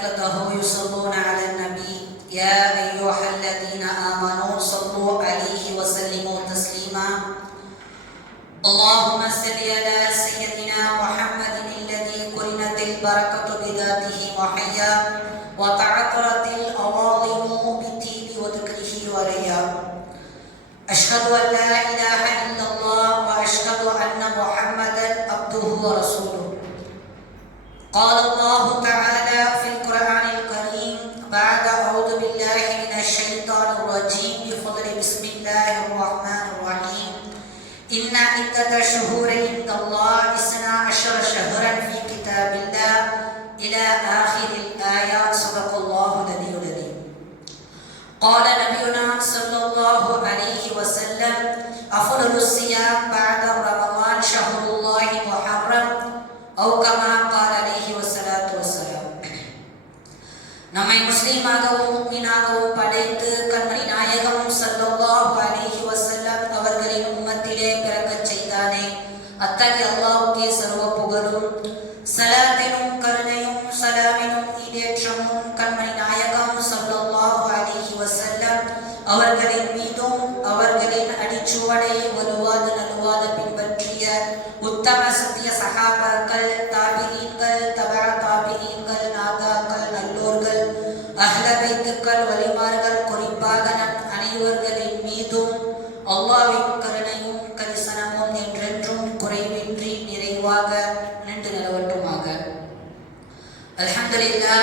ملائكته يصلون على النبي. يا أيها الذين آمنوا صلوا عليه وسلموا تسليما. اللهم صل على سيدنا محمد الذي قرنت البركة بذاته محيا وتعطرت الأواضم بالطيب وذكره وريا. أشهد أن لا إله إلا الله وأشهد أن محمدا عبده ورسوله. قال الله تعالى الشهور عند الله اثنا عشر شهرا في كتاب الله. إلى آخر الآيات صدق الله العلي العظيم قال نبينا صلى الله عليه وسلم أفضل الصيام بعد அவர்களின் மீதும் அவர்களின் அடிச்சுவடை வலுவாது நலுவாத பின்பற்றிய உத்தம சத்திய சகாபாக்கள் தாபிரீன்கள் தபா தாபிரீன்கள் நாதாக்கள் நல்லோர்கள் அஹ்ல வலிமார்கள் குறிப்பாக நம் அனைவர்களின் மீதும் அல்லாவின் அலமதுல்லா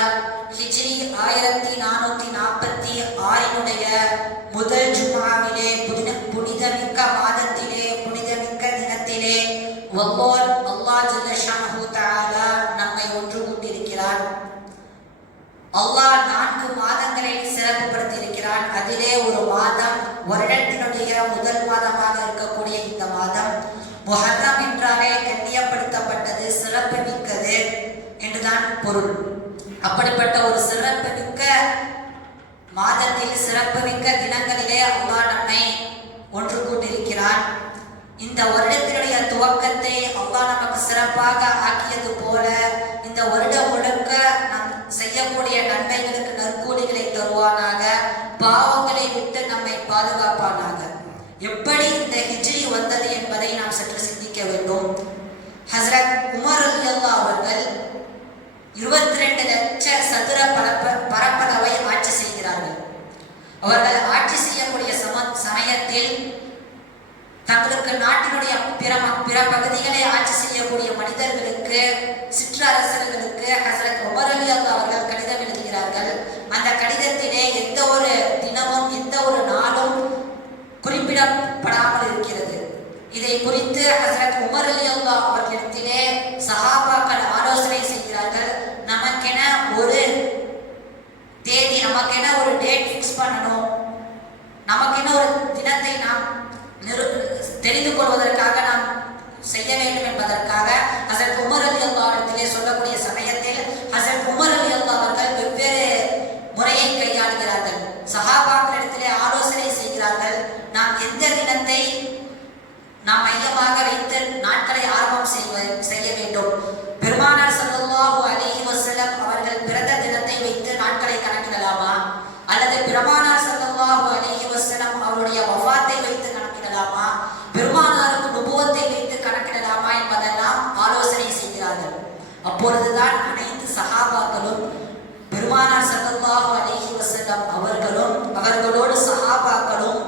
ஹிஜ்ரி ஆயிரத்தி நானூத்தி நாற்பத்தி ஆறினுடைய முதல் ஜுமாவிலே புனித புனிதமிக்க மாதத்திலே புனிதமிக்க தினத்திலே ஒவ்வொரு அல்லாஹ் நம்மை ஒன்று கூட்டியிருக்கிறார் அல்லாஹ் நான்கு மாதங்களை சிறப்புப்படுத்தியிருக்கிறான் அதிலே ஒரு மாதம் வருடத்தினுடைய முதல் மாதமாக இருக்கக்கூடிய இந்த மாதம் முஹர்ரம் பொருள். அப்படிப்பட்ட ஒரு சிறப்பு மிக்க மாதத்தில் சிறப்பு மிக்க தினங்களிலே அல்லாஹ் நம்மை ஒன்று கூட்டிருக்கிறான் இந்த வருடத்தினுடைய துவக்கத்தை அல்லாஹ் நமக்கு சிறப்பாக ஆக்கியது போல இந்த வருடம் முழுக்க நாம் செய்யக்கூடிய நன்மைகளுக்கு நற்கூலிகளை தருவானாக பாவங்களை விட்டு நம்மை பாதுகாப்பானாக. எப்படி இந்த ஹிஜ்ரி வந்தது என்பதை நாம் சற்று சிந்திக்க வேண்டும். ஹசரத் உமர் அலி அல்லா அவர்கள் இருபத்தி ரெண்டு லட்ச சதுர பரப்ப பரப்பளவை ஆட்சி செய்கிறார்கள். அவர்கள் ஆட்சி செய்யக்கூடிய சம சமயத்தில் தங்களுக்கு நாட்டினுடைய பிற ம- பிற பகுதிகளை ஆட்சி செய்யக்கூடிய மனிதர்களுக்கு சிற்றரசர்களுக்கு ஹசரத் உமர் அலி அல்லா அவர்கள் கடிதம் எழுதுகிறார்கள். அந்த கடிதத்திலே எந்த ஒரு தினமும் எந்த ஒரு நாளும் குறிப்பிடப்படாமல் இருக்கிறது. இதை குறித்து ஹசரத் உமர் அலி அல்லா அவர்களிடத்திலே சஹாபாக்கள் ஆலோசனை செய்கிறார்கள் நமக்கென ஒரு தேதி நமக்கென ஒரு டேட் ஃபிக்ஸ் பண்ணணும் நமக்கென ஒரு தினத்தை நாம் நிரு தெரிந்து கொள்வதற்காக நாம் செய்ய வேண்டும் என்பதற்காக ஹசரத் உமர் அலி அல்லா இடத்திலே சொல்லக்கூடிய சமயத்தில் ஹசரத் உமர் அலி அல்லா அவர்கள் வெவ்வேறு முறையை கையாளுகிறார்கள் சஹாபாக்களிடத்திலே ஆலோசனை செய்கிறார்கள் நாம் எந்த தினத்தை நாம் மையமாக வைத்து நாட்களை ஆரம்பம் செய்வ செய்ய வேண்டும். பெருமானார் ஸல்லல்லாஹு அலைஹி வஸல்லம் அவர்கள் பிறந்த தினத்தை வைத்து நாட்களை கணக்கிடலாமா? அல்லது பெருமானார் ஸல்லல்லாஹு அலைஹி வஸல்லம் அவருடைய வஃபாத்தை வைத்து கணக்கிடலாமா? பெருமானாருக்கு நுபுவத்தை வைத்து கணக்கிடலாமா என்பதெல்லாம் ஆலோசனை செய்கிறார்கள். அப்பொழுதுதான் அனைத்து சகாபாக்களும் பெருமானார் ஸல்லல்லாஹு அலைஹி வஸல்லம் அவர்களும் அவர்களோடு சகாபாக்களும்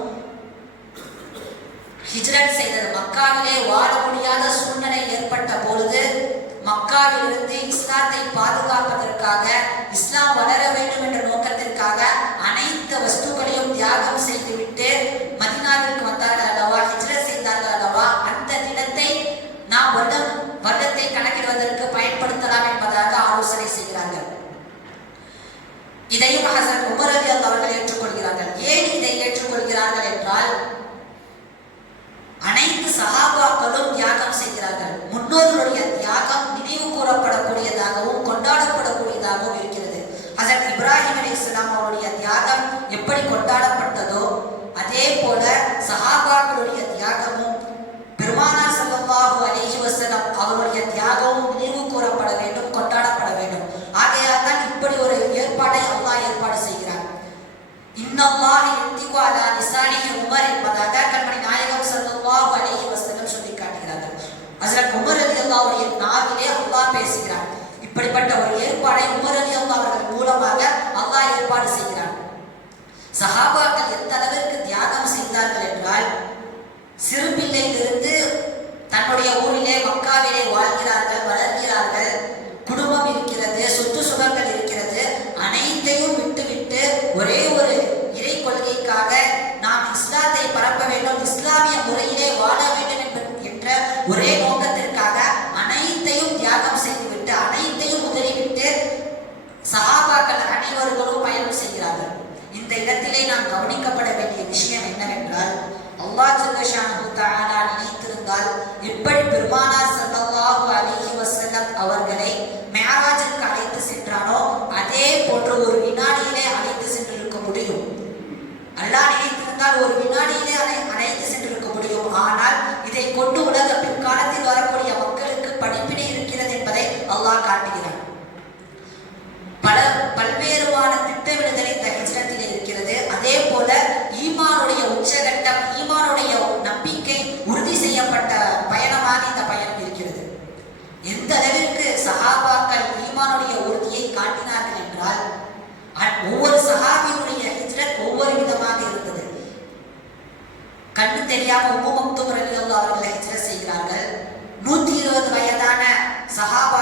ஹிஜ்ரத் செய்தது மக்காவிலே வாழ முடியாத சூழ்நிலை ஏற்பட்ட பொழுது மக்காவிலிருந்து இஸ்லாத்தை பாதுகாப்பதற்காக இஸ்லாம் வளர வேண்டும் என்ற நோக்கத்திற்காக அனைத்து வஸ்துக்களையும் தியாகம் செய்துவிட்டு மதினாவிற்கு வந்தார்கள் அல்லவா ஹிஜ்ரத் செய்தார்கள் அல்லவா அந்த தினத்தை நாம் வருடம் வருடத்தை கணக்கிடுவதற்கு பயன்படுத்தலாம் என்பதாக ஆலோசனை செய்கிறார்கள் இதையும் ஹசரத் உமர் அலி அல்லாஹ் அவர்கள் ஏற்றுக்கொள்கிறார்கள் ஏன் இதை ஏற்றுக்கொள்கிறார்கள் என்றால் அனைத்து சகாபாக்களும் தியாகம் செய்கிறார்கள் முன்னோர்களுடைய தியாகம் நினைவு கூறப்படக்கூடியதாகவும் கொண்டாடப்படக்கூடியதாகவும் இருக்கிறது ஹசரத் இப்ராஹிம் இஸ்லாம் அவருடைய தியாகம் எப்படி கொண்டாடப்பட்டதோ அதே போல சஹாபாக்களுடைய தியாகமும் ஒரே நோக்கத்திற்காக அனைத்தையும் தியாகம் செய்துவிட்டு அனைத்தையும் உதறிவிட்டு சகாபாக்கள் அனைவர்களும் பயணம் செய்கிறார்கள். இந்த இடத்திலே நாம் கவனிக்கப்பட வேண்டிய விஷயம் என்னவென்றால் அல்லா ஜல்லஷானு தாலா நினைத்திருந்தால் எப்படி பெருமானார் சல்லாஹு அலிஹி வசல்லம் அவர்களை மேராஜுக்கு அழைத்து சென்றானோ அதே போன்ற ஒரு வினாடியிலே அழைத்து சென்றிருக்க முடியும். அல்லாஹ் நினைத்திருந்தால் ஒரு வினாடியிலே அழைத்து சென்றிருக்க முடியும். ஆனால் இதை கொண்டு உலக பிற்காலத்தில் வரக்கூடிய மக்களுக்கு படிப்பினை இருக்கிறது என்பதை அல்லாஹ் காட்டுகிறான் தெரியாம உம முத்துமர் அலி அல்லா அவர்களை ஹிஜ்ரத் செய்கிறார்கள். நூத்தி இருபது வயதான சஹாபா